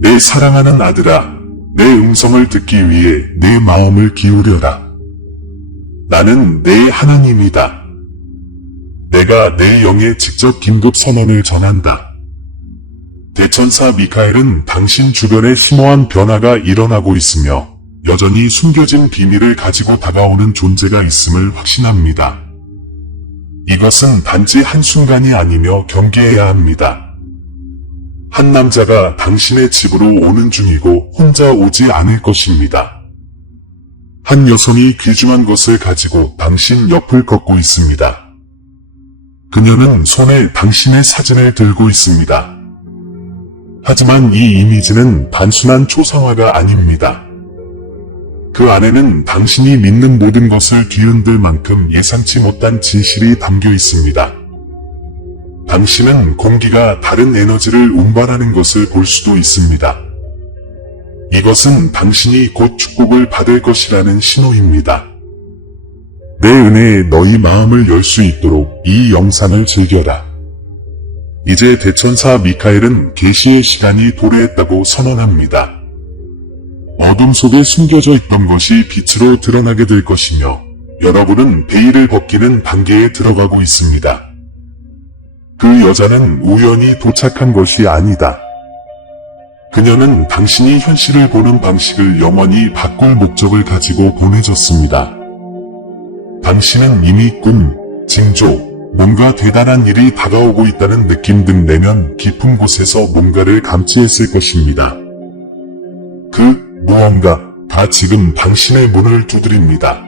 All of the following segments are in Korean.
내 사랑하는 아들아, 내 음성을 듣기 위해 내 마음을 기울여라. 나는 내 하나님이다. 내가 내 영에 직접 긴급 선언을 전한다. 대천사 미카엘은 당신 주변에 심오한 변화가 일어나고 있으며 여전히 숨겨진 비밀을 가지고 다가오는 존재가 있음을 확신합니다. 이것은 단지 한순간이 아니며 경계해야 합니다. 한 남자가 당신의 집으로 오는 중이고 혼자 오지 않을 것입니다. 한 여성이 귀중한 것을 가지고 당신 옆을 걷고 있습니다. 그녀는 손에 당신의 사진을 들고 있습니다. 하지만 이 이미지는 단순한 초상화가 아닙니다. 그 안에는 당신이 믿는 모든 것을 뒤흔들 만큼 예상치 못한 진실이 담겨 있습니다. 당신은 공기가 다른 에너지를 운반하는 것을 볼 수도 있습니다. 이것은 당신이 곧 축복을 받을 것이라는 신호입니다. 내 은혜에 너희 마음을 열 수 있도록 이 영상을 즐겨라. 이제 대천사 미카엘은 계시의 시간이 도래했다고 선언합니다. 어둠 속에 숨겨져 있던 것이 빛으로 드러나게 될 것이며 여러분은 베일을 벗기는 단계에 들어가고 있습니다. 그 여자는 우연히 도착한 것이 아니다. 그녀는 당신이 현실을 보는 방식을 영원히 바꿀 목적을 가지고 보내졌습니다. 당신은 이미 꿈, 징조, 뭔가 대단한 일이 다가오고 있다는 느낌 등 내면 깊은 곳에서 뭔가를 감지했을 것입니다. 그 무언가 다 지금 당신의 문을 두드립니다.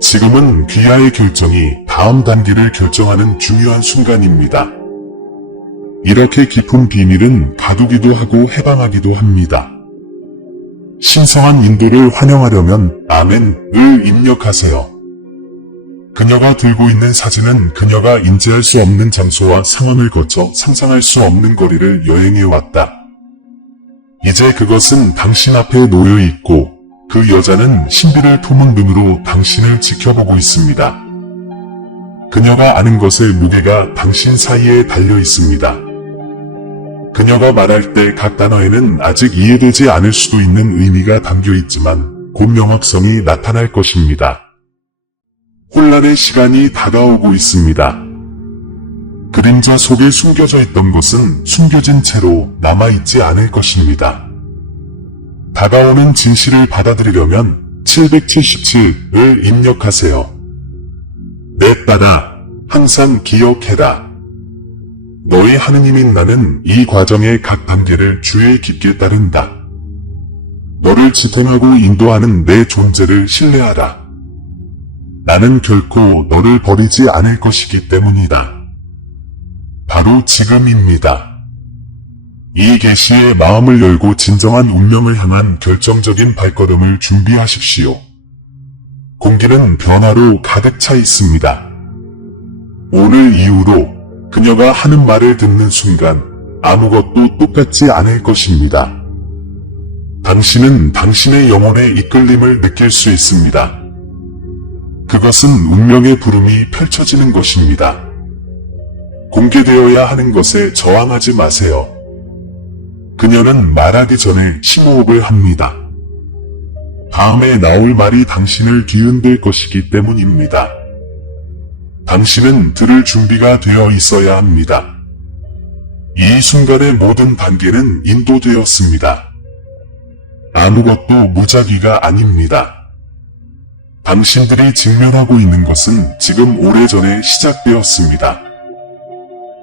지금은 귀하의 결정이 다음 단계를 결정하는 중요한 순간입니다. 이렇게 깊은 비밀은 가두기도 하고 해방하기도 합니다. 신성한 인도를 환영하려면 아멘을 입력하세요. 그녀가 들고 있는 사진은 그녀가 인지할 수 없는 장소와 상황을 거쳐 상상할 수 없는 거리를 여행해 왔다. 이제 그것은 당신 앞에 놓여 있고 그 여자는 신비를 품은 눈으로 당신을 지켜보고 있습니다. 그녀가 아는 것의 무게가 당신 사이에 달려 있습니다. 그녀가 말할 때 각 단어에는 아직 이해되지 않을 수도 있는 의미가 담겨 있지만 곧 명확성이 나타날 것입니다. 혼란의 시간이 다가오고 있습니다. 그림자 속에 숨겨져 있던 것은 숨겨진 채로 남아있지 않을 것입니다. 다가오는 진실을 받아들이려면 777을 입력하세요. 내 딸아, 항상 기억해라. 너희 하느님인 나는 이 과정의 각 단계를 주의 깊게 따른다. 너를 지탱하고 인도하는 내 존재를 신뢰하라. 나는 결코 너를 버리지 않을 것이기 때문이다. 바로 지금입니다. 이 계시에 마음을 열고 진정한 운명을 향한 결정적인 발걸음을 준비하십시오. 공기는 변화로 가득 차 있습니다. 오늘 이후로 그녀가 하는 말을 듣는 순간 아무것도 똑같지 않을 것입니다. 당신은 당신의 영혼의 이끌림을 느낄 수 있습니다. 그것은 운명의 부름이 펼쳐지는 것입니다. 공개되어야 하는 것에 저항하지 마세요. 그녀는 말하기 전에 심호흡을 합니다. 다음에 나올 말이 당신을 뒤흔들 것이기 때문입니다. 당신은 들을 준비가 되어 있어야 합니다. 이 순간의 모든 단계는 인도되었습니다. 아무것도 무작위가 아닙니다. 당신들이 직면하고 있는 것은 지금 오래전에 시작되었습니다.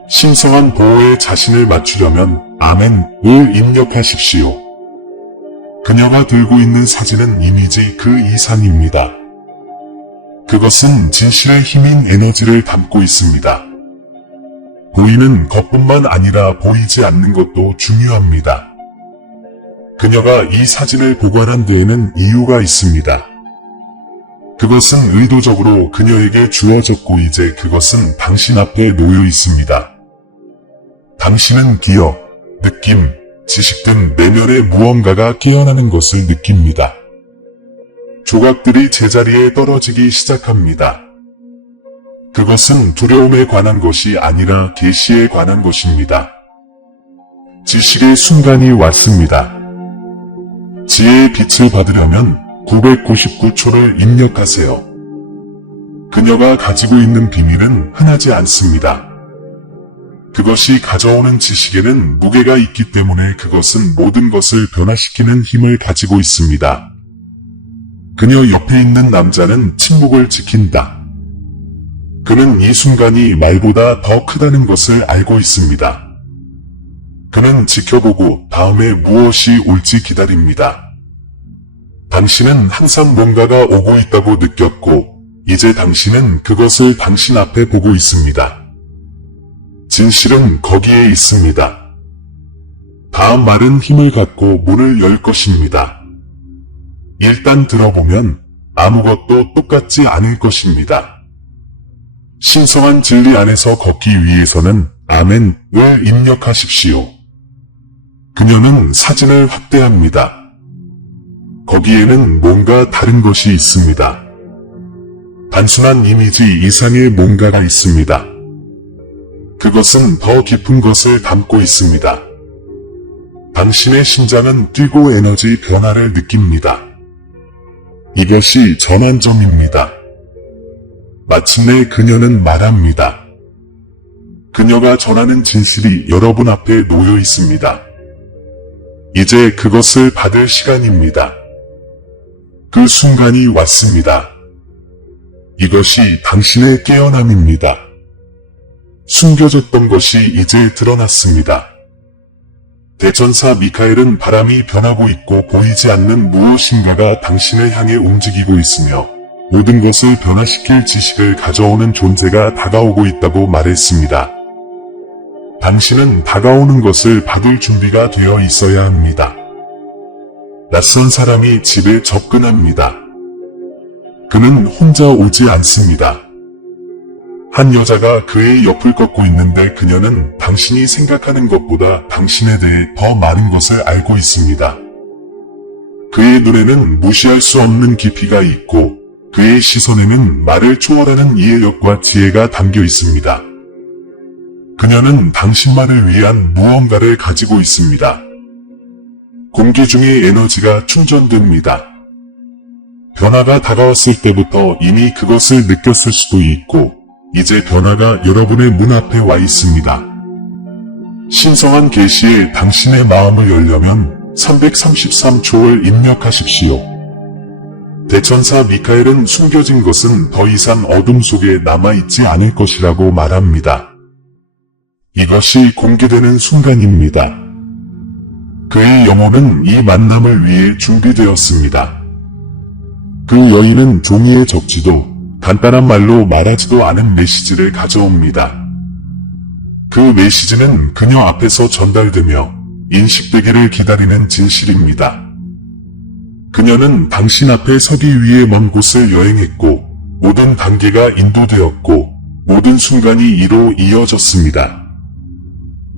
신성한 보호에 자신을 맞추려면 아멘을 입력하십시오. 그녀가 들고 있는 사진은 이미지 그 이상입니다. 그것은 진실의 힘인 에너지를 담고 있습니다. 보이는 것뿐만 아니라 보이지 않는 것도 중요합니다. 그녀가 이 사진을 보관한 데에는 이유가 있습니다. 그것은 의도적으로 그녀에게 주어졌고 이제 그것은 당신 앞에 놓여 있습니다. 당신은 기억, 느낌, 지식 등 내면의 무언가가 깨어나는 것을 느낍니다. 조각들이 제자리에 떨어지기 시작합니다. 그것은 두려움에 관한 것이 아니라 계시에 관한 것입니다. 지식의 순간이 왔습니다. 지혜의 빛을 받으려면 999초를 입력하세요. 그녀가 가지고 있는 비밀은 흔하지 않습니다. 그것이 가져오는 지식에는 무게가 있기 때문에 그것은 모든 것을 변화시키는 힘을 가지고 있습니다. 그녀 옆에 있는 남자는 침묵을 지킨다. 그는 이 순간이 말보다 더 크다는 것을 알고 있습니다. 그는 지켜보고 다음에 무엇이 올지 기다립니다. 당신은 항상 뭔가가 오고 있다고 느꼈고, 이제 당신은 그것을 당신 앞에 보고 있습니다. 진실은 거기에 있습니다. 다음 말은 힘을 갖고 문을 열 것입니다. 일단 들어보면 아무것도 똑같지 않을 것입니다. 신성한 진리 안에서 걷기 위해서는 아멘을 입력하십시오. 그녀는 사진을 확대합니다. 거기에는 뭔가 다른 것이 있습니다. 단순한 이미지 이상의 뭔가가 있습니다. 그것은 더 깊은 것을 담고 있습니다. 당신의 심장은 뛰고 에너지 변화를 느낍니다. 이것이 전환점입니다. 마침내 그녀는 말합니다. 그녀가 전하는 진실이 여러분 앞에 놓여 있습니다. 이제 그것을 받을 시간입니다. 그 순간이 왔습니다. 이것이 당신의 깨어남입니다. 숨겨졌던 것이 이제 드러났습니다. 대천사 미카엘은 바람이 변하고 있고 보이지 않는 무엇인가가 당신을 향해 움직이고 있으며 모든 것을 변화시킬 지식을 가져오는 존재가 다가오고 있다고 말했습니다. 당신은 다가오는 것을 받을 준비가 되어 있어야 합니다. 낯선 사람이 집에 접근합니다. 그는 혼자 오지 않습니다. 한 여자가 그의 옆을 걷고 있는데 그녀는 당신이 생각하는 것보다 당신에 대해 더 많은 것을 알고 있습니다. 그의 눈에는 무시할 수 없는 깊이가 있고 그의 시선에는 말을 초월하는 이해력과 지혜가 담겨 있습니다. 그녀는 당신만을 위한 무언가를 가지고 있습니다. 공기 중의 에너지가 충전됩니다. 변화가 다가왔을 때부터 이미 그것을 느꼈을 수도 있고 이제 변화가 여러분의 문 앞에 와 있습니다. 신성한 계시에 당신의 마음을 열려면 333초를 입력하십시오. 대천사 미카엘은 숨겨진 것은 더 이상 어둠 속에 남아있지 않을 것이라고 말합니다. 이것이 공개되는 순간입니다. 그의 영혼은 이 만남을 위해 준비되었습니다. 그 여인은 종이에 적지도 간단한 말로 말하지도 않은 메시지를 가져옵니다. 그 메시지는 그녀 앞에서 전달되며 인식되기를 기다리는 진실입니다. 그녀는 당신 앞에 서기 위해 먼 곳을 여행했고 모든 단계가 인도되었고 모든 순간이 이로 이어졌습니다.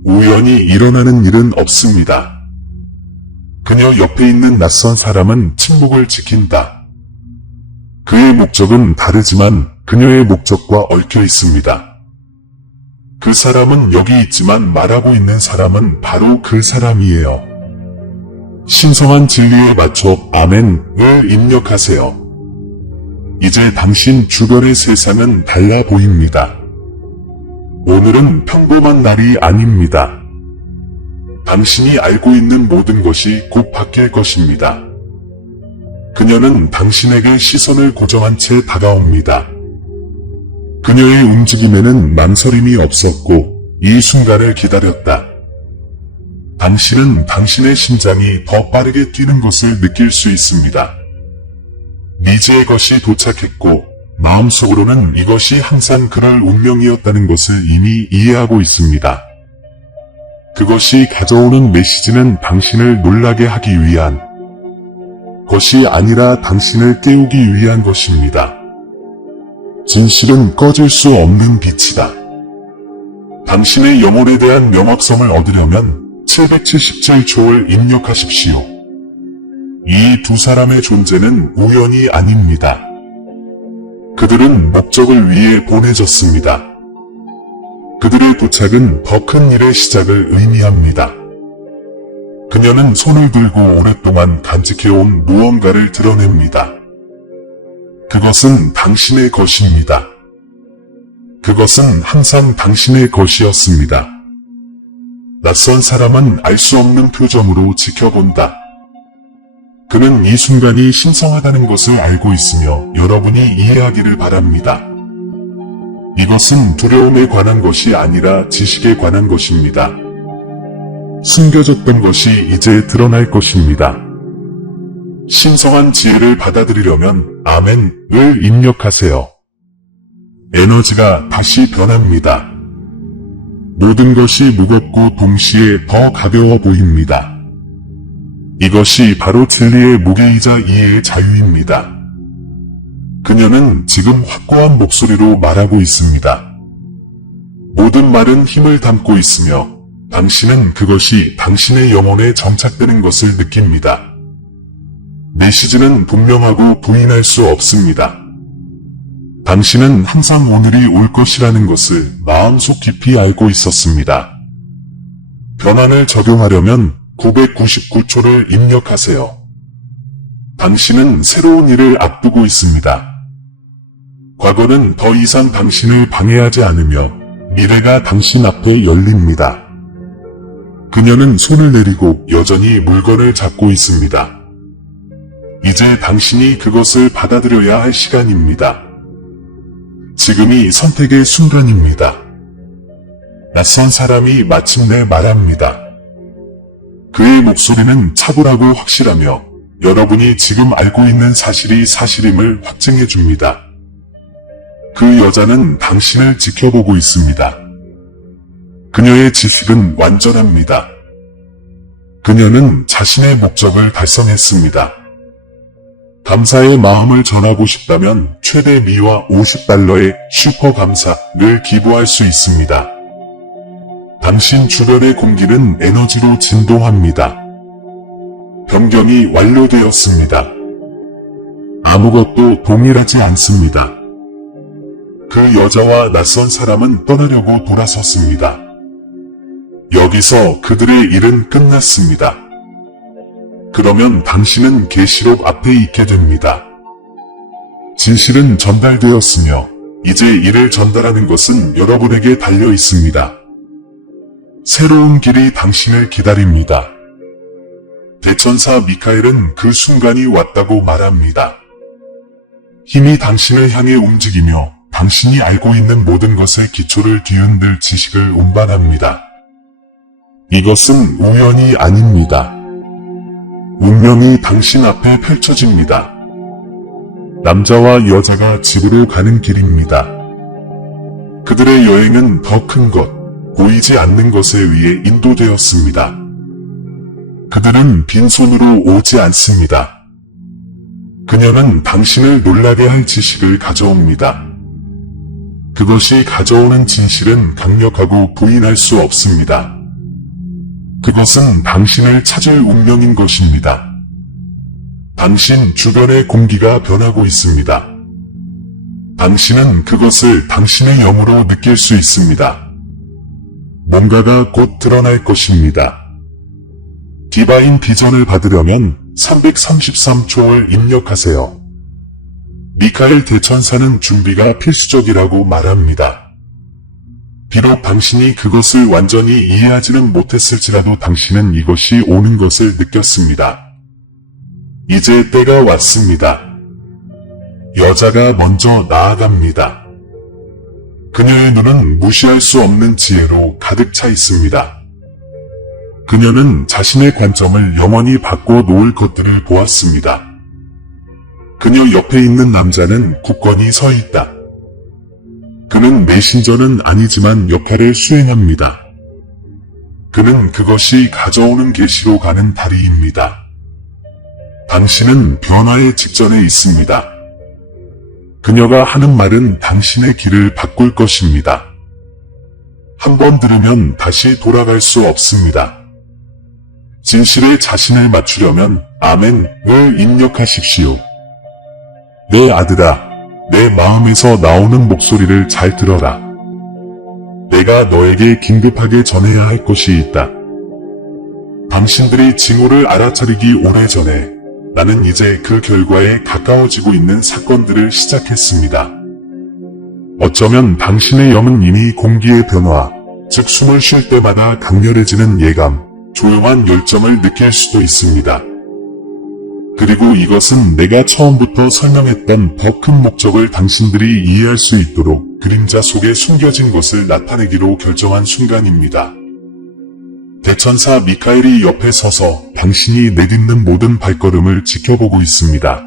우연히 일어나는 일은 없습니다. 그녀 옆에 있는 낯선 사람은 침묵을 지킨다. 그의 목적은 다르지만 그녀의 목적과 얽혀 있습니다. 그 사람은 여기 있지만 말하고 있는 사람은 바로 그 사람이에요. 신성한 진리에 맞춰 아멘을 입력하세요. 이제 당신 주변의 세상은 달라 보입니다. 오늘은 평범한 날이 아닙니다. 당신이 알고 있는 모든 것이 곧 바뀔 것입니다. 그녀는 당신에게 시선을 고정한 채 다가옵니다. 그녀의 움직임에는 망설임이 없었고 이 순간을 기다렸다. 당신은 당신의 심장이 더 빠르게 뛰는 것을 느낄 수 있습니다. 미지의 것이 도착했고 마음속으로는 이것이 항상 그럴 운명이었다는 것을 이미 이해하고 있습니다. 그것이 가져오는 메시지는 당신을 놀라게 하기 위한 것이 아니라 당신을 깨우기 위한 것입니다. 진실은 꺼질 수 없는 빛이다. 당신의 영혼에 대한 명확성을 얻으려면 777초를 입력하십시오. 이 두 사람의 존재는 우연이 아닙니다. 그들은 목적을 위해 보내졌습니다. 그들의 도착은 더 큰 일의 시작을 의미합니다. 그녀는 손을 들고 오랫동안 간직해온 무언가를 드러냅니다. 그것은 당신의 것입니다. 그것은 항상 당신의 것이었습니다. 낯선 사람은 알 수 없는 표정으로 지켜본다. 그는 이 순간이 신성하다는 것을 알고 있으며 여러분이 이해하기를 바랍니다. 이것은 두려움에 관한 것이 아니라 지식에 관한 것입니다. 숨겨졌던 것이 이제 드러날 것입니다. 신성한 지혜를 받아들이려면 아멘을 입력하세요. 에너지가 다시 변합니다. 모든 것이 무겁고 동시에 더 가벼워 보입니다. 이것이 바로 진리의 무게이자 이해의 자유입니다. 그녀는 지금 확고한 목소리로 말하고 있습니다. 모든 말은 힘을 담고 있으며 당신은 그것이 당신의 영혼에 정착되는 것을 느낍니다. 메시지는 분명하고 부인할 수 없습니다. 당신은 항상 오늘이 올 것이라는 것을 마음속 깊이 알고 있었습니다. 변환을 적용하려면 999초를 입력하세요. 당신은 새로운 일을 앞두고 있습니다. 과거는 더 이상 당신을 방해하지 않으며 미래가 당신 앞에 열립니다. 그녀는 손을 내리고 여전히 물건을 잡고 있습니다. 이제 당신이 그것을 받아들여야 할 시간입니다. 지금이 선택의 순간입니다. 낯선 사람이 마침내 말합니다. 그의 목소리는 차분하고 확실하며 여러분이 지금 알고 있는 사실이 사실임을 확증해 줍니다. 그 여자는 당신을 지켜보고 있습니다. 그녀의 지식은 완전합니다. 그녀는 자신의 목적을 달성했습니다. 감사의 마음을 전하고 싶다면 최대 미화 $50의 슈퍼 감사를 기부할 수 있습니다. 당신 주변의 공기는 에너지로 진동합니다. 변경이 완료되었습니다. 아무것도 동일하지 않습니다. 그 여자와 낯선 사람은 떠나려고 돌아섰습니다. 여기서 그들의 일은 끝났습니다. 그러면 당신은 계시록 앞에 있게 됩니다. 진실은 전달되었으며 이제 이를 전달하는 것은 여러분에게 달려 있습니다. 새로운 길이 당신을 기다립니다. 대천사 미카엘은 그 순간이 왔다고 말합니다. 힘이 당신을 향해 움직이며 당신이 알고 있는 모든 것의 기초를 뒤흔들 지식을 운반합니다. 이것은 우연이 아닙니다. 운명이 당신 앞에 펼쳐집니다. 남자와 여자가 집으로 가는 길입니다. 그들의 여행은 더 큰 것, 보이지 않는 것에 의해 인도되었습니다. 그들은 빈손으로 오지 않습니다. 그녀는 당신을 놀라게 할 지식을 가져옵니다. 그것이 가져오는 진실은 강력하고 부인할 수 없습니다. 그것은 당신을 찾을 운명인 것입니다. 당신 주변의 공기가 변하고 있습니다. 당신은 그것을 당신의 영으로 느낄 수 있습니다. 뭔가가 곧 드러날 것입니다. 디바인 비전을 받으려면 333초를 입력하세요. 미카엘 대천사는 준비가 필수적이라고 말합니다. 비록 당신이 그것을 완전히 이해하지는 못했을지라도 당신은 이것이 오는 것을 느꼈습니다. 이제 때가 왔습니다. 여자가 먼저 나아갑니다. 그녀의 눈은 무시할 수 없는 지혜로 가득 차 있습니다. 그녀는 자신의 관점을 영원히 바꿔 놓을 것들을 보았습니다. 그녀 옆에 있는 남자는 굳건히 서 있다. 그는 메신저는 아니지만 역할을 수행합니다. 그는 그것이 가져오는 계시로 가는 다리입니다. 당신은 변화의 직전에 있습니다. 그녀가 하는 말은 당신의 길을 바꿀 것입니다. 한 번 들으면 다시 돌아갈 수 없습니다. 진실에 자신을 맞추려면 아멘을 입력하십시오. 내 아들아, 내 마음에서 나오는 목소리를 잘 들어라. 내가 너에게 긴급하게 전해야 할 것이 있다. 당신들이 징후를 알아차리기 오래전에 나는 이제 그 결과에 가까워지고 있는 사건들을 시작했습니다. 어쩌면 당신의 영은 이미 공기의 변화, 즉 숨을 쉴 때마다 강렬해지는 예감, 조용한 열정을 느낄 수도 있습니다. 그리고 이것은 내가 처음부터 설명했던 더 큰 목적을 당신들이 이해할 수 있도록 그림자 속에 숨겨진 것을 나타내기로 결정한 순간입니다. 대천사 미카엘이 옆에 서서 당신이 내딛는 모든 발걸음을 지켜보고 있습니다.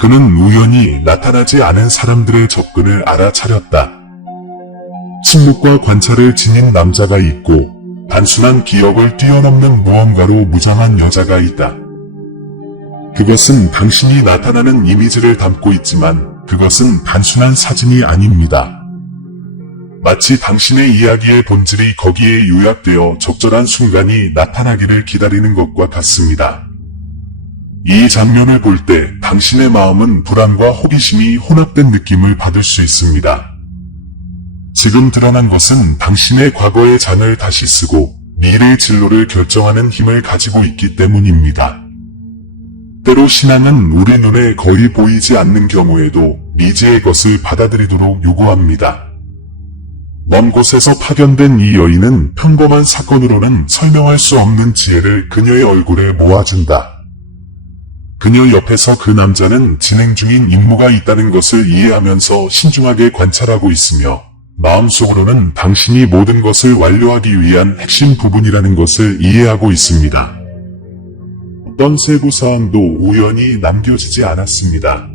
그는 우연히 나타나지 않은 사람들의 접근을 알아차렸다. 침묵과 관찰을 지닌 남자가 있고 단순한 기억을 뛰어넘는 무언가로 무장한 여자가 있다. 그것은 당신이 나타나는 이미지를 담고 있지만 그것은 단순한 사진이 아닙니다. 마치 당신의 이야기의 본질이 거기에 요약되어 적절한 순간이 나타나기를 기다리는 것과 같습니다. 이 장면을 볼 때 당신의 마음은 불안과 호기심이 혼합된 느낌을 받을 수 있습니다. 지금 드러난 것은 당신의 과거의 잔을 다시 쓰고 미래의 진로를 결정하는 힘을 가지고 있기 때문입니다. 때로 신앙은 우리 눈에 거의 보이지 않는 경우에도 미지의 것을 받아들이도록 요구합니다. 먼 곳에서 파견된 이 여인은 평범한 사건으로는 설명할 수 없는 지혜를 그녀의 얼굴에 모아준다. 그녀 옆에서 그 남자는 진행 중인 임무가 있다는 것을 이해하면서 신중하게 관찰하고 있으며 마음속으로는 당신이 모든 것을 완료하기 위한 핵심 부분이라는 것을 이해하고 있습니다. 어떤 세부사항도 우연히 남겨지지 않았습니다.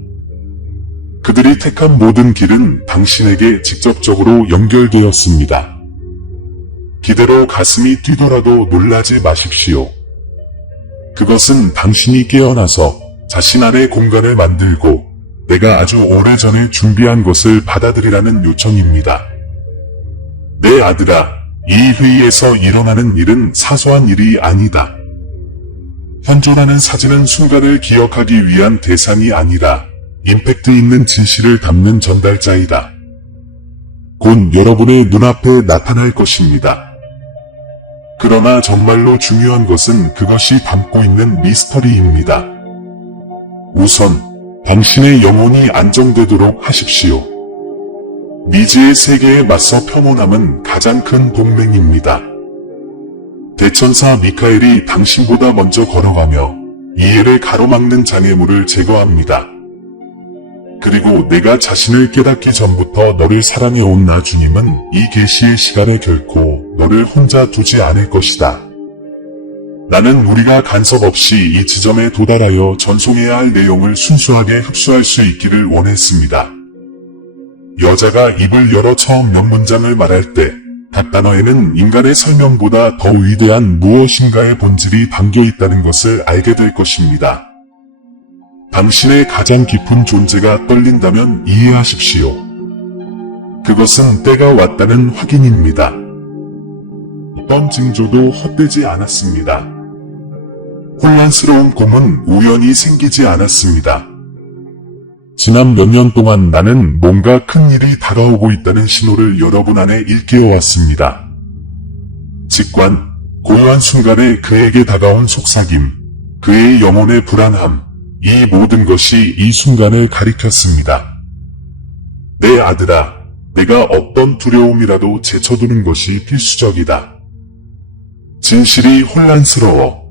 그들이 택한 모든 길은 당신에게 직접적으로 연결되었습니다. 기대로 가슴이 뛰더라도 놀라지 마십시오. 그것은 당신이 깨어나서 자신 안의 공간을 만들고 내가 아주 오래전에 준비한 것을 받아들이라는 요청입니다. 내 아들아, 이 회의에서 일어나는 일은 사소한 일이 아니다. 현존하는 사진은 순간을 기억하기 위한 대상이 아니라 임팩트 있는 진실을 담는 전달자이다. 곧 여러분의 눈앞에 나타날 것입니다. 그러나 정말로 중요한 것은 그것이 담고 있는 미스터리입니다. 우선 당신의 영혼이 안정되도록 하십시오. 미지의 세계에 맞서 평온함은 가장 큰 동맹입니다. 대천사 미카엘이 당신보다 먼저 걸어가며 이해를 가로막는 장애물을 제거합니다. 그리고 내가 자신을 깨닫기 전부터 너를 사랑해온 나 주님은 이 계시의 시간에 결코 너를 혼자 두지 않을 것이다. 나는 우리가 간섭 없이 이 지점에 도달하여 전송해야 할 내용을 순수하게 흡수할 수 있기를 원했습니다. 여자가 입을 열어 처음 몇 문장을 말할 때 각 단어에는 인간의 설명보다 더 위대한 무엇인가의 본질이 담겨 있다는 것을 알게 될 것입니다. 당신의 가장 깊은 존재가 떨린다면 이해하십시오. 그것은 때가 왔다는 확인입니다. 어떤 징조도 헛되지 않았습니다. 혼란스러운 꿈은 우연히 생기지 않았습니다. 지난 몇 년 동안 나는 뭔가 큰 일이 다가오고 있다는 신호를 여러분 안에 일깨워왔습니다. 직관, 고요한 순간에 그에게 다가온 속삭임, 그의 영혼의 불안함, 이 모든 것이 이 순간을 가리켰습니다. 내 아들아, 내가 어떤 두려움이라도 제쳐두는 것이 필수적이다. 진실이 혼란스러워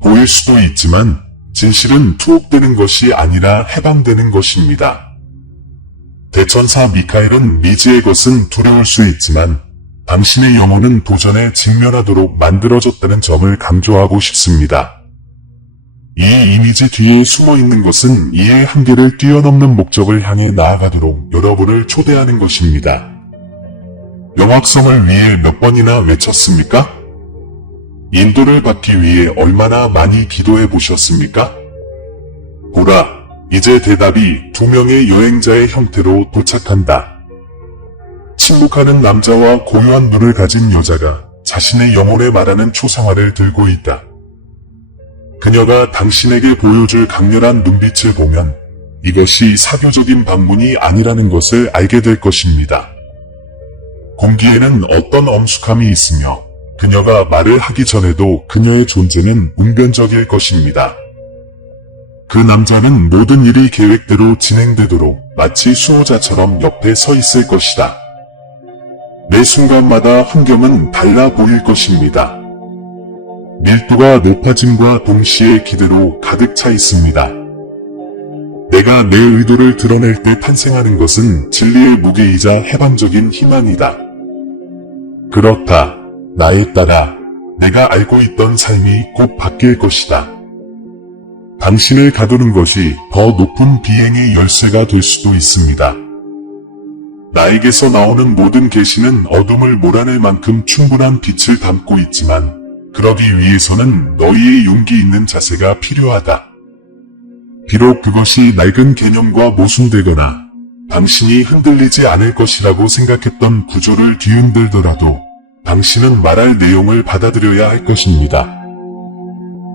보일 수도 있지만 진실은 투옥되는 것이 아니라 해방되는 것입니다. 대천사 미카엘은 미지의 것은 두려울 수 있지만 당신의 영혼은 도전에 직면하도록 만들어졌다는 점을 강조하고 싶습니다. 이 이미지 뒤에 숨어있는 것은 이의 한계를 뛰어넘는 목적을 향해 나아가도록 여러분을 초대하는 것입니다. 명확성을 위해 몇 번이나 외쳤습니까? 인도를 받기 위해 얼마나 많이 기도해 보셨습니까? 보라, 이제 대답이 두 명의 여행자의 형태로 도착한다. 침묵하는 남자와 고요한 눈을 가진 여자가 자신의 영혼에 말하는 초상화를 들고 있다. 그녀가 당신에게 보여줄 강렬한 눈빛을 보면 이것이 사교적인 방문이 아니라는 것을 알게 될 것입니다. 공기에는 어떤 엄숙함이 있으며 그녀가 말을 하기 전에도 그녀의 존재는 운변적일 것입니다. 그 남자는 모든 일이 계획대로 진행되도록 마치 수호자처럼 옆에 서 있을 것이다. 매 순간마다 환경은 달라 보일 것입니다. 밀도가 높아짐과 동시에 기대로 가득 차 있습니다. 내가 내 의도를 드러낼 때 탄생하는 것은 진리의 무게이자 해방적인 희망이다. 그렇다. 나에 따라 내가 알고 있던 삶이 곧 바뀔 것이다. 당신을 가두는 것이 더 높은 비행의 열쇠가 될 수도 있습니다. 나에게서 나오는 모든 계시는 어둠을 몰아낼 만큼 충분한 빛을 담고 있지만 그러기 위해서는 너희의 용기 있는 자세가 필요하다. 비록 그것이 낡은 개념과 모순되거나 당신이 흔들리지 않을 것이라고 생각했던 구조를 뒤흔들더라도 당신은 말할 내용을 받아들여야 할 것입니다.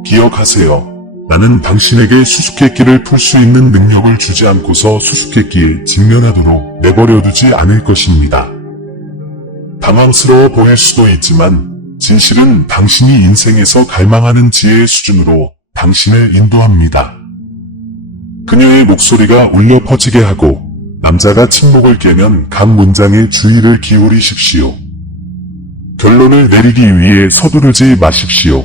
기억하세요. 나는 당신에게 수수께끼를 풀 수 있는 능력을 주지 않고서 수수께끼에 직면하도록 내버려두지 않을 것입니다. 당황스러워 보일 수도 있지만 진실은 당신이 인생에서 갈망하는 지혜의 수준으로 당신을 인도합니다. 그녀의 목소리가 울려 퍼지게 하고 남자가 침묵을 깨면 각 문장에 주의를 기울이십시오. 결론을 내리기 위해 서두르지 마십시오.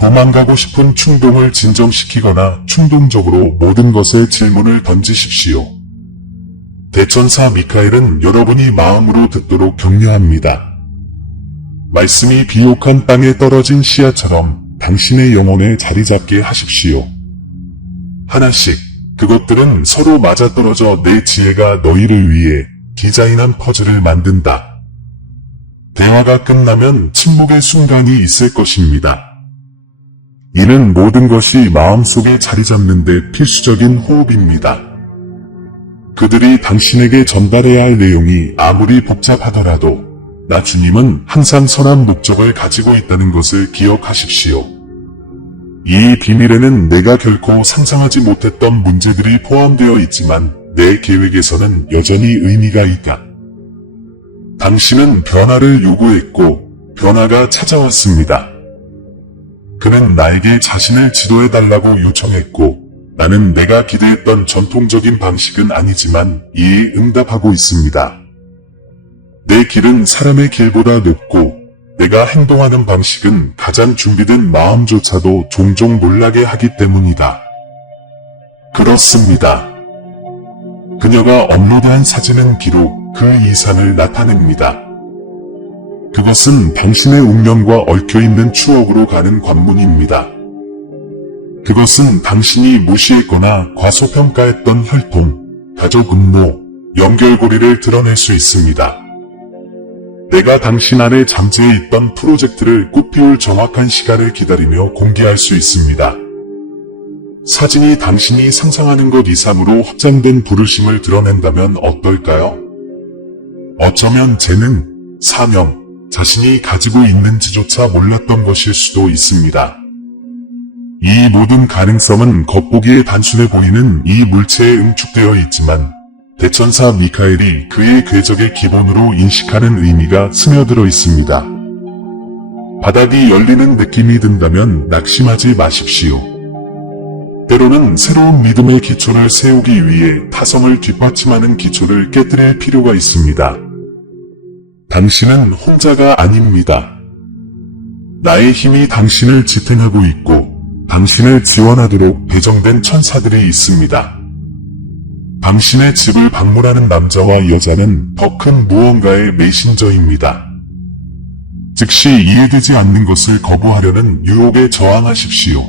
도망가고 싶은 충동을 진정시키거나 충동적으로 모든 것에 질문을 던지십시오. 대천사 미카엘은 여러분이 마음으로 듣도록 격려합니다. 말씀이 비옥한 땅에 떨어진 씨앗처럼 당신의 영혼에 자리 잡게 하십시오. 하나씩 그것들은 서로 맞아떨어져 내 지혜가 너희를 위해 디자인한 퍼즐을 만든다. 대화가 끝나면 침묵의 순간이 있을 것입니다. 이는 모든 것이 마음속에 자리 잡는 데 필수적인 호흡입니다. 그들이 당신에게 전달해야 할 내용이 아무리 복잡하더라도 나 주님은 항상 선한 목적을 가지고 있다는 것을 기억하십시오. 이 비밀에는 내가 결코 상상하지 못했던 문제들이 포함되어 있지만 내 계획에서는 여전히 의미가 있다. 당신은 변화를 요구했고 변화가 찾아왔습니다. 그는 나에게 자신을 지도해달라고 요청했고 나는 내가 기대했던 전통적인 방식은 아니지만 이에 응답하고 있습니다. 내 길은 사람의 길보다 높고 내가 행동하는 방식은 가장 준비된 마음조차도 종종 놀라게 하기 때문이다. 그렇습니다. 그녀가 업로드한 사진은 비록 그 이상을 나타냅니다. 그것은 당신의 운명과 얽혀있는 추억으로 가는 관문입니다. 그것은 당신이 무시했거나 과소평가했던 혈통, 가족 음모, 연결고리를 드러낼 수 있습니다. 내가 당신 안에 잠재해 있던 프로젝트를 꽃피울 정확한 시간을 기다리며 공개할 수 있습니다. 사진이 당신이 상상하는 것 이상으로 확장된 부르심을 드러낸다면 어떨까요? 어쩌면 재능, 사명, 자신이 가지고 있는지조차 몰랐던 것일 수도 있습니다. 이 모든 가능성은 겉보기에 단순해 보이는 이 물체에 응축되어 있지만 대천사 미카엘이 그의 궤적의 기본으로 인식하는 의미가 스며들어 있습니다. 바닥이 열리는 느낌이 든다면 낙심하지 마십시오. 때로는 새로운 믿음의 기초를 세우기 위해 타성을 뒷받침하는 기초를 깨뜨릴 필요가 있습니다. 당신은 혼자가 아닙니다. 나의 힘이 당신을 지탱하고 있고 당신을 지원하도록 배정된 천사들이 있습니다. 당신의 집을 방문하는 남자와 여자는 더 큰 무언가의 메신저입니다. 즉시 이해되지 않는 것을 거부하려는 유혹에 저항하십시오.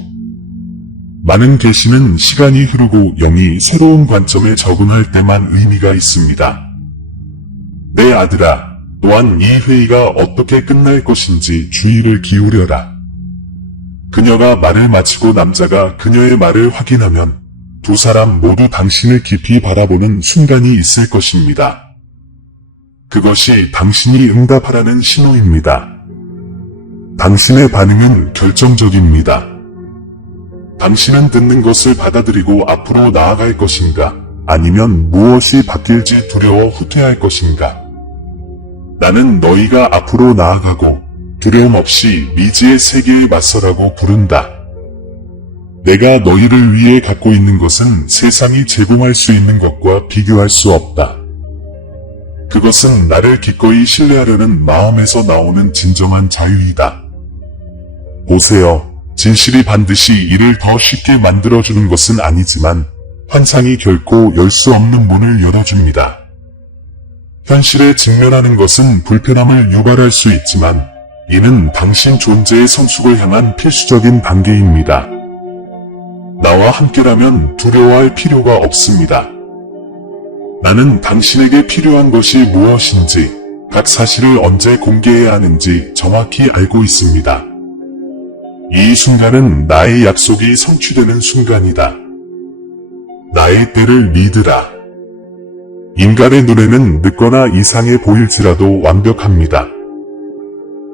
많은 계시는 시간이 흐르고 영이 새로운 관점에 적응할 때만 의미가 있습니다. 내 아들아, 또한 이 회의가 어떻게 끝날 것인지 주의를 기울여라. 그녀가 말을 마치고 남자가 그녀의 말을 확인하면 두 사람 모두 당신을 깊이 바라보는 순간이 있을 것입니다. 그것이 당신이 응답하라는 신호입니다. 당신의 반응은 결정적입니다. 당신은 듣는 것을 받아들이고 앞으로 나아갈 것인가, 아니면 무엇이 바뀔지 두려워 후퇴할 것인가. 나는 너희가 앞으로 나아가고 두려움 없이 미지의 세계에 맞서라고 부른다. 내가 너희를 위해 갖고 있는 것은 세상이 제공할 수 있는 것과 비교할 수 없다. 그것은 나를 기꺼이 신뢰하려는 마음에서 나오는 진정한 자유이다. 보세요. 진실이 반드시 이를 더 쉽게 만들어주는 것은 아니지만 환상이 결코 열 수 없는 문을 열어줍니다. 현실에 직면하는 것은 불편함을 유발할 수 있지만 이는 당신 존재의 성숙을 향한 필수적인 단계입니다. 나와 함께라면 두려워할 필요가 없습니다. 나는 당신에게 필요한 것이 무엇인지, 각 사실을 언제 공개해야 하는지 정확히 알고 있습니다. 이 순간은 나의 약속이 성취되는 순간이다. 나의 때를 믿으라. 인간의 눈에는 늦거나 이상해 보일지라도 완벽합니다.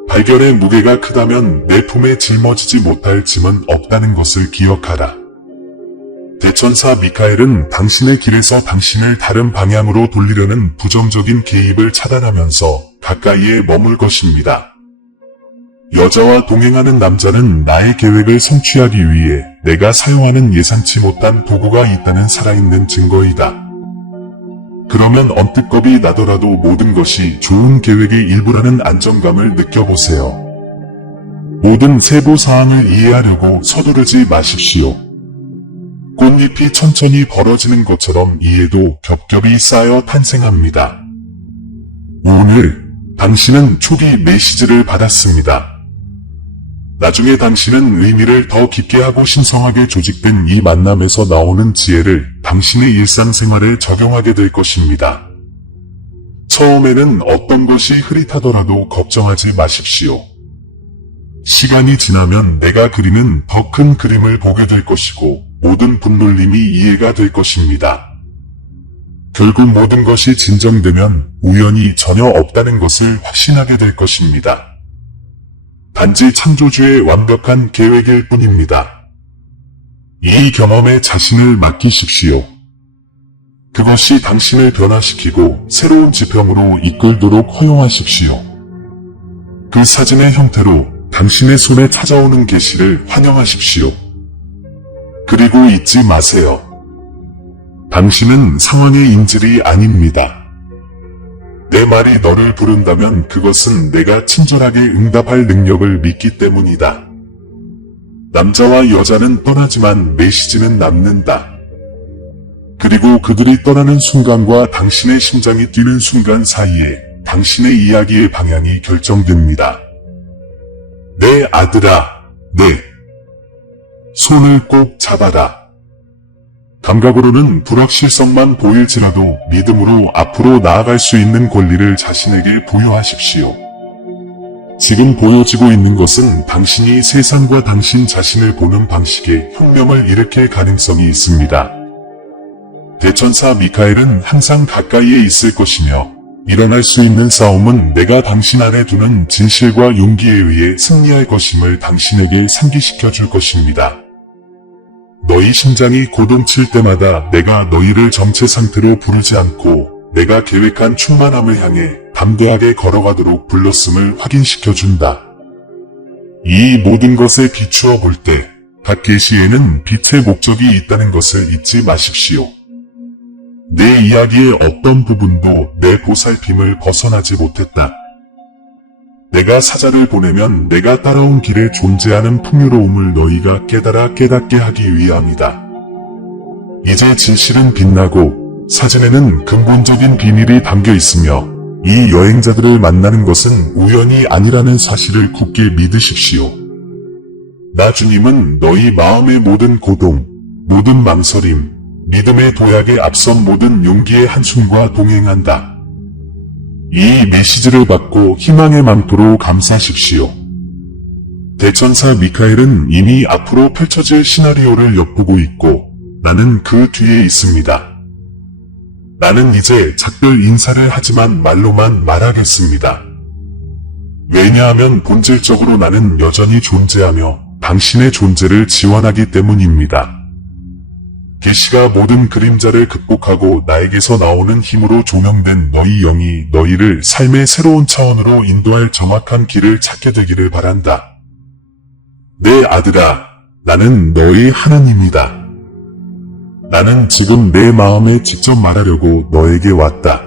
발견의 무게가 크다면 내 품에 짊어지지 못할 짐은 없다는 것을 기억하라. 대천사 미카엘은 당신의 길에서 당신을 다른 방향으로 돌리려는 부정적인 개입을 차단하면서 가까이에 머물 것입니다. 여자와 동행하는 남자는 나의 계획을 성취하기 위해 내가 사용하는 예상치 못한 도구가 있다는 살아있는 증거이다. 그러면 언뜻 겁이 나더라도 모든 것이 좋은 계획의 일부라는 안정감을 느껴보세요. 모든 세부 사항을 이해하려고 서두르지 마십시오. 꽃잎이 천천히 벌어지는 것처럼 이해도 겹겹이 쌓여 탄생합니다. 오늘 당신은 초기 메시지를 받았습니다. 나중에 당신은 의미를 더 깊게 하고 신성하게 조직된 이 만남에서 나오는 지혜를 당신의 일상생활에 적용하게 될 것입니다. 처음에는 어떤 것이 흐릿하더라도 걱정하지 마십시오. 시간이 지나면 내가 그리는 더 큰 그림을 보게 될 것이고 모든 분놀림이 이해가 될 것입니다. 결국 모든 것이 진정되면 우연이 전혀 없다는 것을 확신하게 될 것입니다. 단지 창조주의 완벽한 계획일 뿐입니다. 이 경험에 자신을 맡기십시오. 그것이 당신을 변화시키고 새로운 지평으로 이끌도록 허용하십시오. 그 사진의 형태로 당신의 손에 찾아오는 계시를 환영하십시오. 그리고 잊지 마세요. 당신은 상황의 인질이 아닙니다. 내 말이 너를 부른다면 그것은 내가 친절하게 응답할 능력을 믿기 때문이다. 남자와 여자는 떠나지만 메시지는 남는다. 그리고 그들이 떠나는 순간과 당신의 심장이 뛰는 순간 사이에 당신의 이야기의 방향이 결정됩니다. 내 아들아, 내 손을 꼭 잡아라. 감각으로는 불확실성만 보일지라도 믿음으로 앞으로 나아갈 수 있는 권리를 자신에게 부여하십시오. 지금 보여지고 있는 것은 당신이 세상과 당신 자신을 보는 방식에 혁명을 일으킬 가능성이 있습니다. 대천사 미카엘은 항상 가까이에 있을 것이며 일어날 수 있는 싸움은 내가 당신 안에 두는 진실과 용기에 의해 승리할 것임을 당신에게 상기시켜 줄 것입니다. 너희 심장이 고동칠 때마다 내가 너희를 정체 상태로 부르지 않고 내가 계획한 충만함을 향해 담대하게 걸어가도록 불렀음을 확인시켜준다. 이 모든 것에 비추어 볼 때 각 계시에는 빛의 목적이 있다는 것을 잊지 마십시오. 내 이야기의 어떤 부분도 내 보살핌을 벗어나지 못했다. 내가 사자를 보내면 내가 따라온 길에 존재하는 풍요로움을 너희가 깨닫게 하기 위함이다. 이제 진실은 빛나고 사진에는 근본적인 비밀이 담겨 있으며 이 여행자들을 만나는 것은 우연이 아니라는 사실을 굳게 믿으십시오. 나 주님은 너희 마음의 모든 고동, 모든 망설임, 믿음의 도약에 앞선 모든 용기의 한숨과 동행한다. 이 메시지를 받고 희망의 망토로 감싸십시오. 대천사 미카엘은 이미 앞으로 펼쳐질 시나리오를 엿보고 있고 나는 그 뒤에 있습니다. 나는 이제 작별 인사를 하지만 말로만 말하겠습니다. 왜냐하면 본질적으로 나는 여전히 존재하며 당신의 존재를 지원하기 때문입니다. 계시가 모든 그림자를 극복하고 나에게서 나오는 힘으로 조명된 너희 영이 너희를 삶의 새로운 차원으로 인도할 정확한 길을 찾게 되기를 바란다. 내 아들아, 나는 너희 하나님이다. 나는 지금 내 마음에 직접 말하려고 너에게 왔다.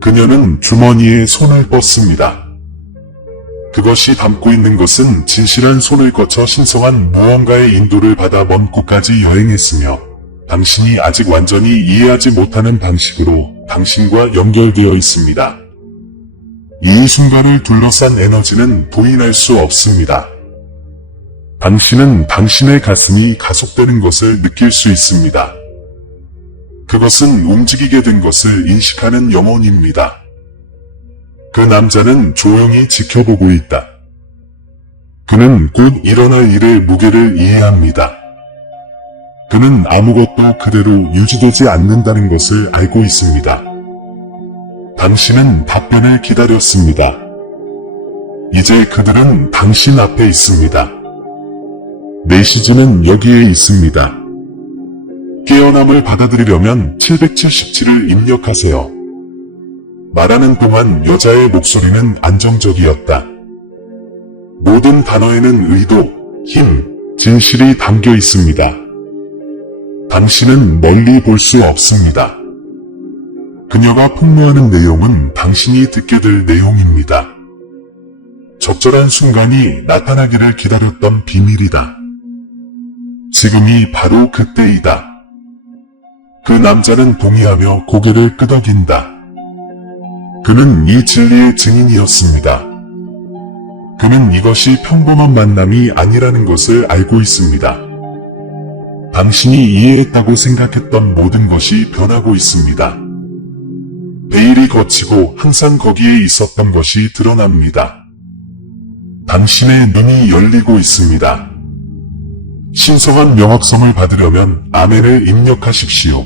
그녀는 주머니에 손을 뻗습니다. 그것이 담고 있는 것은 진실한 손을 거쳐 신성한 무언가의 인도를 받아 먼 곳까지 여행했으며 당신이 아직 완전히 이해하지 못하는 방식으로 당신과 연결되어 있습니다. 이 순간을 둘러싼 에너지는 부인할 수 없습니다. 당신은 당신의 가슴이 가속되는 것을 느낄 수 있습니다. 그것은 움직이게 된 것을 인식하는 영혼입니다. 그 남자는 조용히 지켜보고 있다. 그는 곧 일어날 일의 무게를 이해합니다. 그는 아무것도 그대로 유지되지 않는다는 것을 알고 있습니다. 당신은 답변을 기다렸습니다. 이제 그들은 당신 앞에 있습니다. 메시지는 여기에 있습니다. 깨어남을 받아들이려면 777을 입력하세요. 말하는 동안 여자의 목소리는 안정적이었다. 모든 단어에는 의도, 힘, 진실이 담겨 있습니다. 당신은 멀리 볼 수 없습니다. 그녀가 폭로하는 내용은 당신이 듣게 될 내용입니다. 적절한 순간이 나타나기를 기다렸던 비밀이다. 지금이 바로 그때이다. 그 남자는 동의하며 고개를 끄덕인다. 그는 이 진리의 증인이었습니다. 그는 이것이 평범한 만남이 아니라는 것을 알고 있습니다. 당신이 이해했다고 생각했던 모든 것이 변하고 있습니다. 베일이 걷히고 항상 거기에 있었던 것이 드러납니다. 당신의 눈이 열리고 있습니다. 신성한 명확성을 받으려면 아멘을 입력하십시오.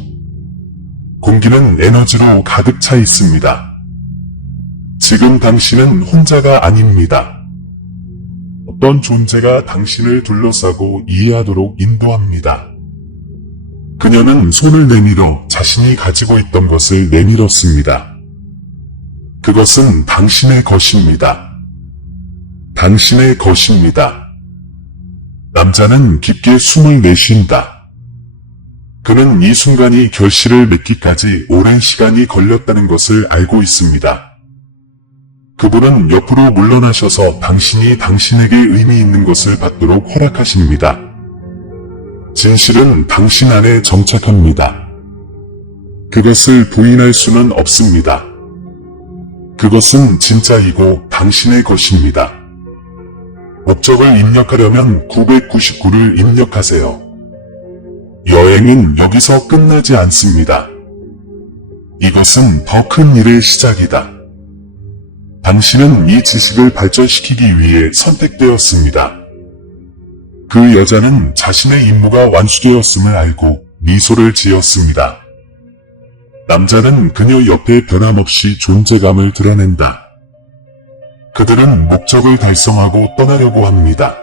공기는 에너지로 가득 차 있습니다. 지금 당신은 혼자가 아닙니다. 어떤 존재가 당신을 둘러싸고 이해하도록 인도합니다. 그녀는 손을 내밀어 자신이 가지고 있던 것을 내밀었습니다. 그것은 당신의 것입니다. 당신의 것입니다. 남자는 깊게 숨을 내쉰다. 그는 이 순간이 결실을 맺기까지 오랜 시간이 걸렸다는 것을 알고 있습니다. 그분은 옆으로 물러나셔서 당신이 당신에게 의미 있는 것을 받도록 허락하십니다. 진실은 당신 안에 정착합니다. 그것을 부인할 수는 없습니다. 그것은 진짜이고 당신의 것입니다. 목적을 입력하려면 999를 입력하세요. 여행은 여기서 끝나지 않습니다. 이것은 더 큰 일의 시작이다. 당신은 이 지식을 발전시키기 위해 선택되었습니다. 그 여자는 자신의 임무가 완수되었음을 알고 미소를 지었습니다. 남자는 그녀 옆에 변함없이 존재감을 드러낸다. 그들은 목적을 달성하고 떠나려고 합니다.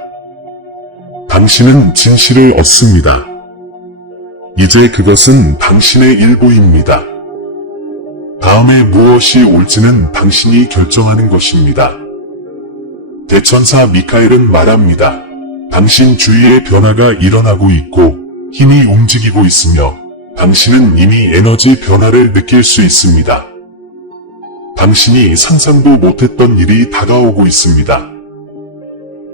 당신은 진실을 얻습니다. 이제 그것은 당신의 일부입니다. 다음에 무엇이 올지는 당신이 결정하는 것입니다. 대천사 미카엘은 말합니다. 당신 주위에 변화가 일어나고 있고 힘이 움직이고 있으며 당신은 이미 에너지 변화를 느낄 수 있습니다. 당신이 상상도 못했던 일이 다가오고 있습니다.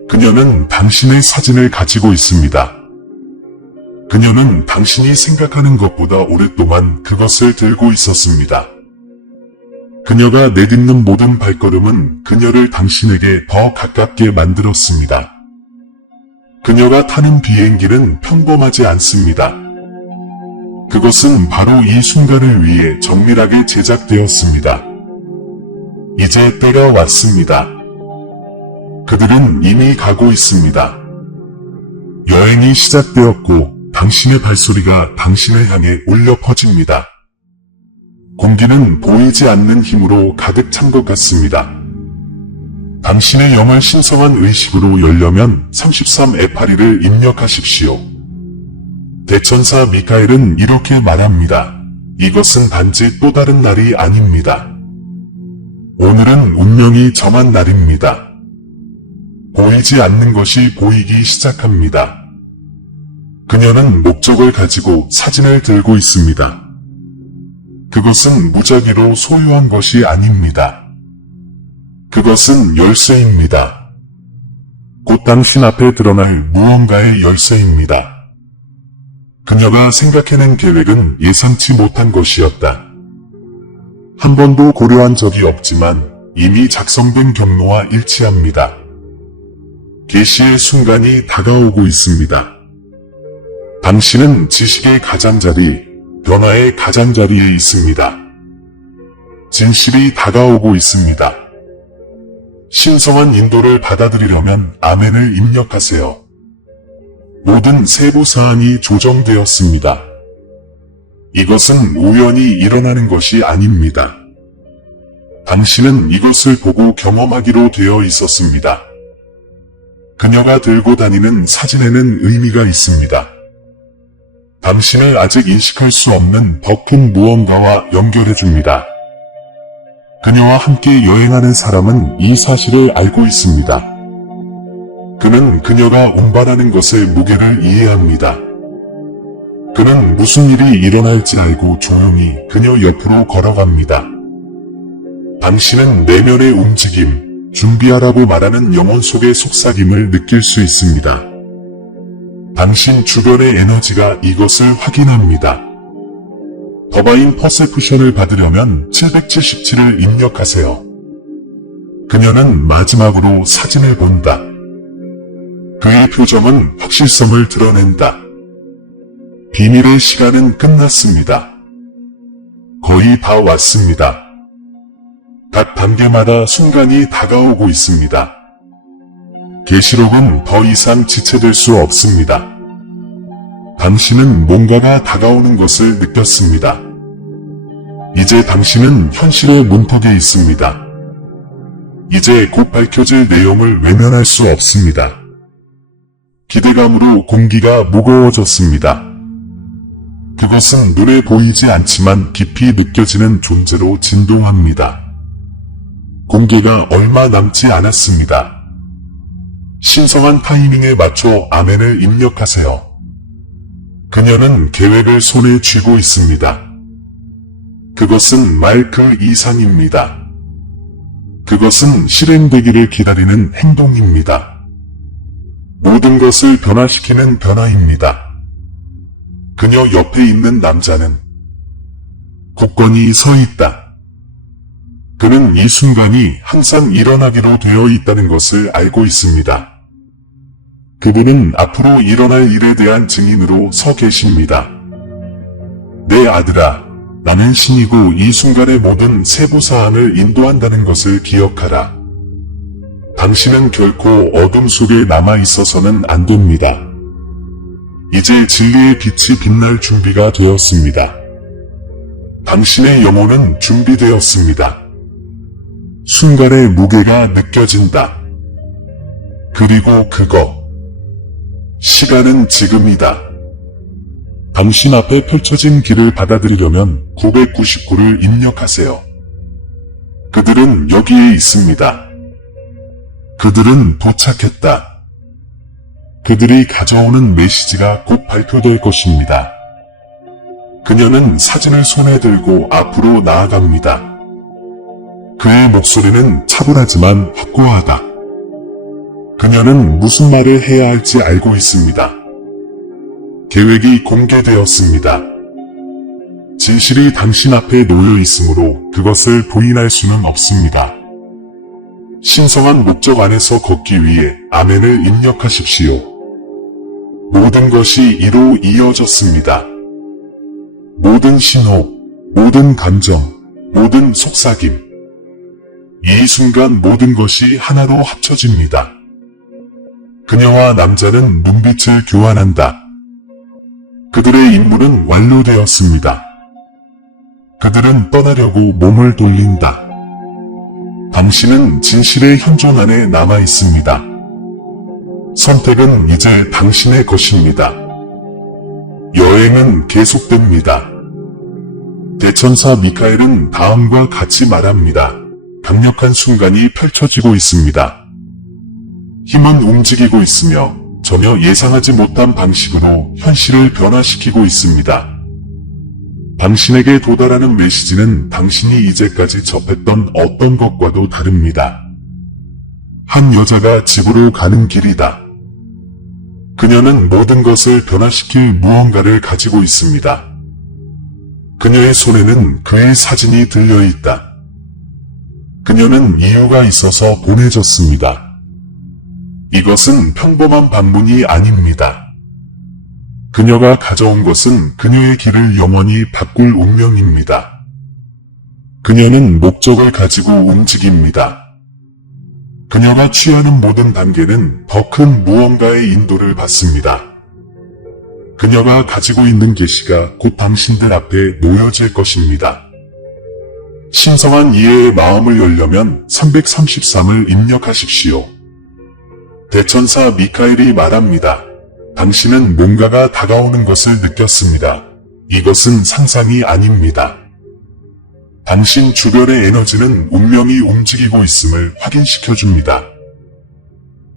그녀는 당신의 사진을 가지고 있습니다. 그녀는 당신이 생각하는 것보다 오랫동안 그것을 들고 있었습니다. 그녀가 내딛는 모든 발걸음은 그녀를 당신에게 더 가깝게 만들었습니다. 그녀가 타는 비행기는 평범하지 않습니다. 그것은 바로 이 순간을 위해 정밀하게 제작되었습니다. 이제 때가 왔습니다. 그들은 이미 가고 있습니다. 여행이 시작되었고 당신의 발소리가 당신을 향해 울려 퍼집니다. 공기는 보이지 않는 힘으로 가득 찬 것 같습니다. 당신의 영을 신성한 의식으로 열려면 33F8를 입력하십시오. 대천사 미카엘은 이렇게 말합니다. 이것은 단지 또 다른 날이 아닙니다. 오늘은 운명이 정한 날입니다. 보이지 않는 것이 보이기 시작합니다. 그녀는 목적을 가지고 사진을 들고 있습니다. 그것은 무작위로 소유한 것이 아닙니다. 그것은 열쇠입니다. 곧 당신 앞에 드러날 무언가의 열쇠입니다. 그녀가 생각해낸 계획은 예상치 못한 것이었다. 한 번도 고려한 적이 없지만 이미 작성된 경로와 일치합니다. 계시의 순간이 다가오고 있습니다. 당신은 지식의 가장자리, 변화의 가장자리에 있습니다. 진실이 다가오고 있습니다. 신성한 인도를 받아들이려면 아멘을 입력하세요. 모든 세부 사안이 조정되었습니다. 이것은 우연히 일어나는 것이 아닙니다. 당신은 이것을 보고 경험하기로 되어 있었습니다. 그녀가 들고 다니는 사진에는 의미가 있습니다. 당신을 아직 인식할 수 없는 더 큰 무언가와 연결해줍니다. 그녀와 함께 여행하는 사람은 이 사실을 알고 있습니다. 그는 그녀가 운반하는 것의 무게를 이해합니다. 그는 무슨 일이 일어날지 알고 조용히 그녀 옆으로 걸어갑니다. 당신은 내면의 움직임, 준비하라고 말하는 영혼 속의 속삭임을 느낄 수 있습니다. 당신 주변의 에너지가 이것을 확인합니다. 더바인 퍼세프션을 받으려면 777을 입력하세요. 그녀는 마지막으로 사진을 본다. 그의 표정은 확실성을 드러낸다. 비밀의 시간은 끝났습니다. 거의 다 왔습니다. 각 단계마다 순간이 다가오고 있습니다. 계시록은 더 이상 지체될 수 없습니다. 당신은 뭔가가 다가오는 것을 느꼈습니다. 이제 당신은 현실의 문턱에 있습니다. 이제 곧 밝혀질 내용을 외면할 수 없습니다. 기대감으로 공기가 무거워졌습니다. 그것은 눈에 보이지 않지만 깊이 느껴지는 존재로 진동합니다. 공개가 얼마 남지 않았습니다. 신성한 타이밍에 맞춰 아멘을 입력하세요. 그녀는 계획을 손에 쥐고 있습니다. 그것은 말 그 이상입니다. 그것은 실행되기를 기다리는 행동입니다. 모든 것을 변화시키는 변화입니다. 그녀 옆에 있는 남자는 굳건히 서 있다. 그는 이 순간이 항상 일어나기로 되어 있다는 것을 알고 있습니다. 그분은 앞으로 일어날 일에 대한 증인으로 서 계십니다. 내 아들아, 나는 신이고 이 순간의 모든 세부사안을 인도한다는 것을 기억하라. 당신은 결코 어둠 속에 남아있어서는 안 됩니다. 이제 진리의 빛이 빛날 준비가 되었습니다. 당신의 영혼은 준비되었습니다. 순간의 무게가 느껴진다. 그리고 그거. 시간은 지금이다. 당신 앞에 펼쳐진 길을 받아들이려면 999를 입력하세요. 그들은 여기에 있습니다. 그들은 도착했다. 그들이 가져오는 메시지가 곧 발표될 것입니다. 그녀는 사진을 손에 들고 앞으로 나아갑니다. 그의 목소리는 차분하지만 확고하다. 그녀는 무슨 말을 해야 할지 알고 있습니다. 계획이 공개되었습니다. 진실이 당신 앞에 놓여 있으므로 그것을 부인할 수는 없습니다. 신성한 목적 안에서 걷기 위해 아멘을 입력하십시오. 모든 것이 이로 이어졌습니다. 모든 신호, 모든 감정, 모든 속삭임. 이 순간 모든 것이 하나로 합쳐집니다. 그녀와 남자는 눈빛을 교환한다. 그들의 임무는 완료되었습니다. 그들은 떠나려고 몸을 돌린다. 당신은 진실의 현존 안에 남아 있습니다. 선택은 이제 당신의 것입니다. 여행은 계속됩니다. 대천사 미카엘은 다음과 같이 말합니다. 강력한 순간이 펼쳐지고 있습니다. 힘은 움직이고 있으며 전혀 예상하지 못한 방식으로 현실을 변화시키고 있습니다. 당신에게 도달하는 메시지는 당신이 이제까지 접했던 어떤 것과도 다릅니다. 한 여자가 집으로 가는 길이다. 그녀는 모든 것을 변화시킬 무언가를 가지고 있습니다. 그녀의 손에는 그의 사진이 들려있다. 그녀는 이유가 있어서 보내졌습니다. 이것은 평범한 방문이 아닙니다. 그녀가 가져온 것은 그녀의 길을 영원히 바꿀 운명입니다. 그녀는 목적을 가지고 움직입니다. 그녀가 취하는 모든 단계는 더 큰 무언가의 인도를 받습니다. 그녀가 가지고 있는 계시가 곧 당신들 앞에 놓여질 것입니다. 신성한 이해의 마음을 열려면 333을 입력하십시오. 대천사 미카엘이 말합니다. 당신은 뭔가가 다가오는 것을 느꼈습니다. 이것은 상상이 아닙니다. 당신 주변의 에너지는 운명이 움직이고 있음을 확인시켜줍니다.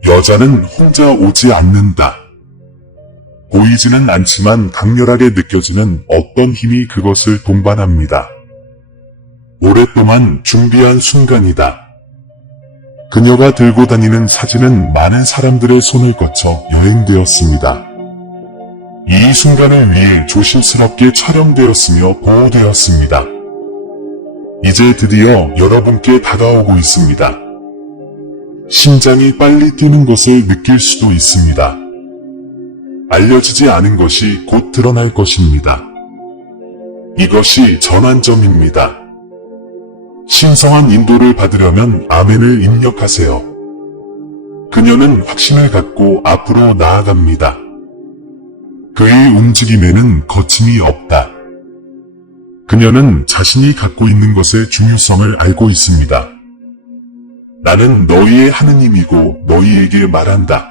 여자는 혼자 오지 않는다. 보이지는 않지만 강렬하게 느껴지는 어떤 힘이 그것을 동반합니다. 오랫동안 준비한 순간이다. 그녀가 들고 다니는 사진은 많은 사람들의 손을 거쳐 여행되었습니다. 이 순간을 위해 조심스럽게 촬영되었으며 보호되었습니다. 이제 드디어 여러분께 다가오고 있습니다. 심장이 빨리 뛰는 것을 느낄 수도 있습니다. 알려지지 않은 것이 곧 드러날 것입니다. 이것이 전환점입니다. 신성한 인도를 받으려면 아멘을 입력하세요. 그녀는 확신을 갖고 앞으로 나아갑니다. 그의 움직임에는 거침이 없다. 그녀는 자신이 갖고 있는 것의 중요성을 알고 있습니다. 나는 너희의 하느님이고 너희에게 말한다.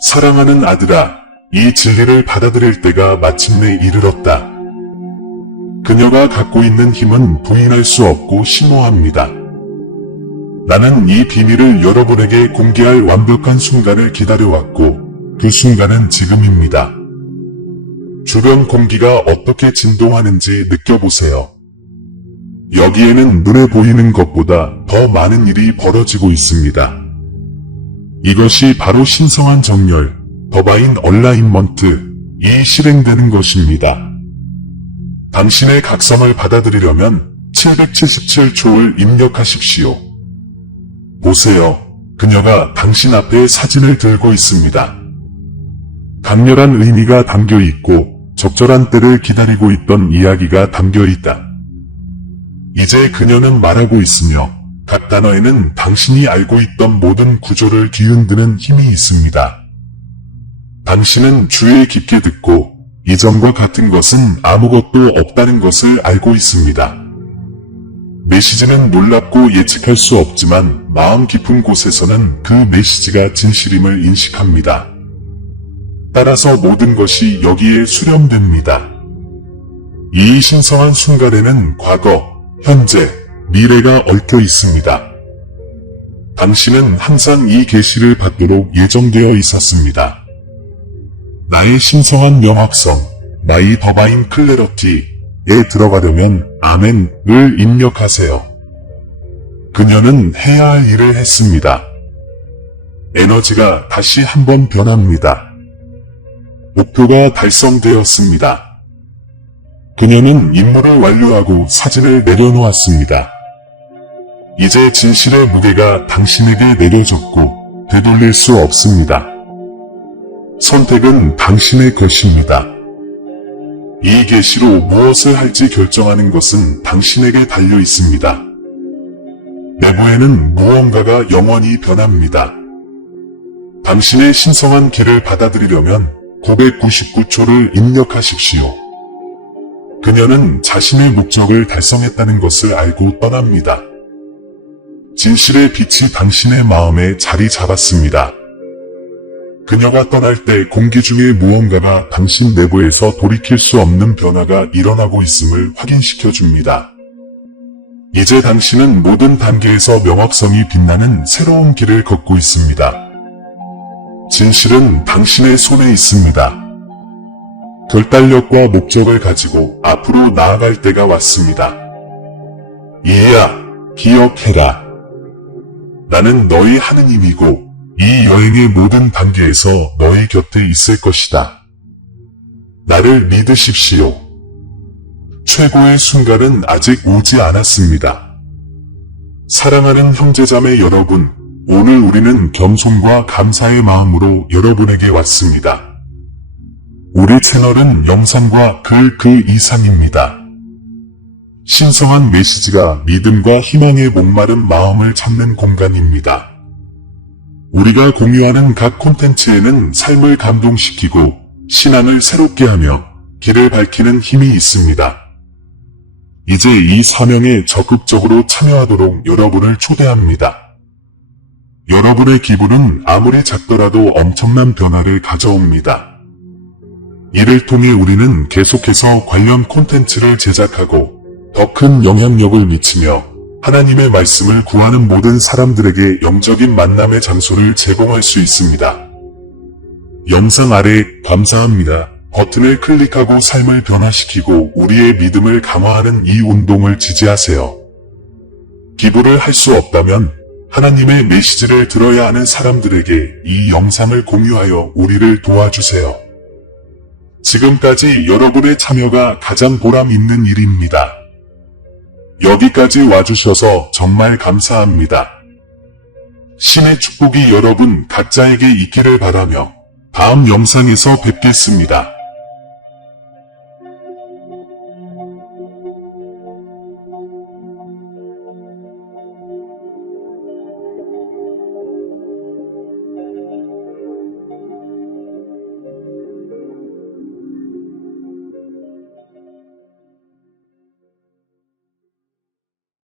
사랑하는 아들아, 이 진리를 받아들일 때가 마침내 이르렀다. 그녀가 갖고 있는 힘은 부인할 수 없고 심오합니다. 나는 이 비밀을 여러분에게 공개할 완벽한 순간을 기다려왔고 그 순간은 지금입니다. 주변 공기가 어떻게 진동하는지 느껴보세요. 여기에는 눈에 보이는 것보다 더 많은 일이 벌어지고 있습니다. 이것이 바로 신성한 정렬, 더바인 얼라인먼트이 실행되는 것입니다. 당신의 각성을 받아들이려면 777초를 입력하십시오. 보세요. 그녀가 당신 앞에 사진을 들고 있습니다. 강렬한 의미가 담겨 있고 적절한 때를 기다리고 있던 이야기가 담겨 있다. 이제 그녀는 말하고 있으며 각 단어에는 당신이 알고 있던 모든 구조를 뒤흔드는 힘이 있습니다. 당신은 주의 깊게 듣고 이전과 같은 것은 아무것도 없다는 것을 알고 있습니다. 메시지는 놀랍고 예측할 수 없지만 마음 깊은 곳에서는 그 메시지가 진실임을 인식합니다. 따라서 모든 것이 여기에 수렴됩니다. 이 신성한 순간에는 과거, 현재, 미래가 얽혀 있습니다. 당신은 항상 이 계시를 받도록 예정되어 있었습니다. 나의 신성한 명확성, 마이 더바인 클래러티에 들어가려면 아멘을 입력하세요. 그녀는 해야 할 일을 했습니다. 에너지가 다시 한번 변합니다. 목표가 달성되었습니다. 그녀는 임무를 완료하고 사진을 내려놓았습니다. 이제 진실의 무게가 당신에게 내려졌고 되돌릴 수 없습니다. 선택은 당신의 것입니다. 이 계시로 무엇을 할지 결정하는 것은 당신에게 달려 있습니다. 내부에는 무언가가 영원히 변합니다. 당신의 신성한 길을 받아들이려면 999초를 입력하십시오. 그녀는 자신의 목적을 달성했다는 것을 알고 떠납니다. 진실의 빛이 당신의 마음에 자리 잡았습니다. 그녀가 떠날 때 공기 중에 무언가가 당신 내부에서 돌이킬 수 없는 변화가 일어나고 있음을 확인시켜 줍니다. 이제 당신은 모든 단계에서 명확성이 빛나는 새로운 길을 걷고 있습니다. 진실은 당신의 손에 있습니다. 결단력과 목적을 가지고 앞으로 나아갈 때가 왔습니다. 이해야, 기억해라. 나는 너의 하느님이고 이 여행의 모든 단계에서 너의 곁에 있을 것이다. 나를 믿으십시오. 최고의 순간은 아직 오지 않았습니다. 사랑하는 형제자매 여러분, 오늘 우리는 겸손과 감사의 마음으로 여러분에게 왔습니다. 우리 채널은 영상과 글 그 이상입니다. 신성한 메시지가 믿음과 희망의 목마른 마음을 찾는 공간입니다. 우리가 공유하는 각 콘텐츠에는 삶을 감동시키고 신앙을 새롭게 하며 길을 밝히는 힘이 있습니다. 이제 이 사명에 적극적으로 참여하도록 여러분을 초대합니다. 여러분의 기분은 아무리 작더라도 엄청난 변화를 가져옵니다. 이를 통해 우리는 계속해서 관련 콘텐츠를 제작하고 더 큰 영향력을 미치며 하나님의 말씀을 구하는 모든 사람들에게 영적인 만남의 장소를 제공할 수 있습니다. 영상 아래 감사합니다 버튼을 클릭하고 삶을 변화시키고 우리의 믿음을 강화하는 이 운동을 지지하세요. 기부를 할 수 없다면 하나님의 메시지를 들어야 하는 사람들에게 이 영상을 공유하여 우리를 도와주세요. 지금까지 여러분의 참여가 가장 보람 있는 일입니다. 여기까지 와주셔서 정말 감사합니다. 신의 축복이 여러분 각자에게 있기를 바라며 다음 영상에서 뵙겠습니다.